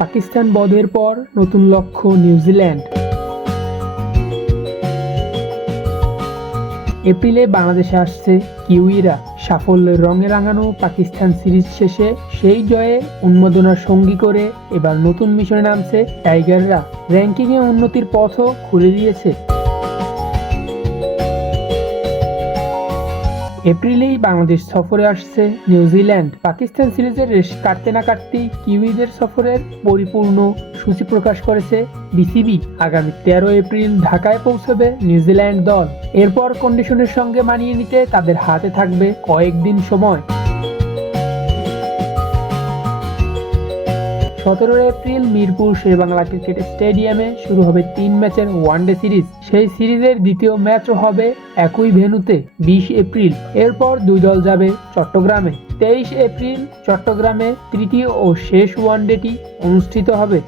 পাকিস্তান বধের পর নতুন লক্ষ্য নিউজিল্যান্ড। এপ্রিলে বাংলাদেশে আসছে কিউইরা। সাফল্যের রঙে রাঙানো পাকিস্তান সিরিজ শেষে সেই জয়ে উন্মাদনার সঙ্গী করে এবার নতুন মিশনে নামছে টাইগাররা। র্যাঙ্কিংয়ে উন্নতির পথও খুলে দিয়েছে। এপ্রিলেই বাংলাদেশ সফরে আসছে নিউজিল্যান্ড। পাকিস্তান সিরিজের রেশ কাটতে না কাটতেই কিউইদের সফরের পরিপূর্ণ সূচি প্রকাশ করেছে বিসিবি। আগামী 13 এপ্রিল ঢাকায় পৌঁছবে নিউজিল্যান্ড দল। এরপর কন্ডিশনের সঙ্গে মানিয়ে নিতে তাদের হাতে থাকবে কয়েকদিন সময়। 17 এপ্রিল মিরপুর শেরেবাংলা ক্রিকেট স্টেডিয়ামে শুরু হবে 3 ম্যাচের ওয়ানডে সিরিজ। সেই সিরিজের দ্বিতীয় ম্যাচও হবে একই ভেন্যুতে 20 এপ্রিল। এরপর দুই দল যাবে চট্টগ্রামে। 23 এপ্রিল চট্টগ্রামে তৃতীয় ও শেষ ওয়ানডেটি অনুষ্ঠিত হবে।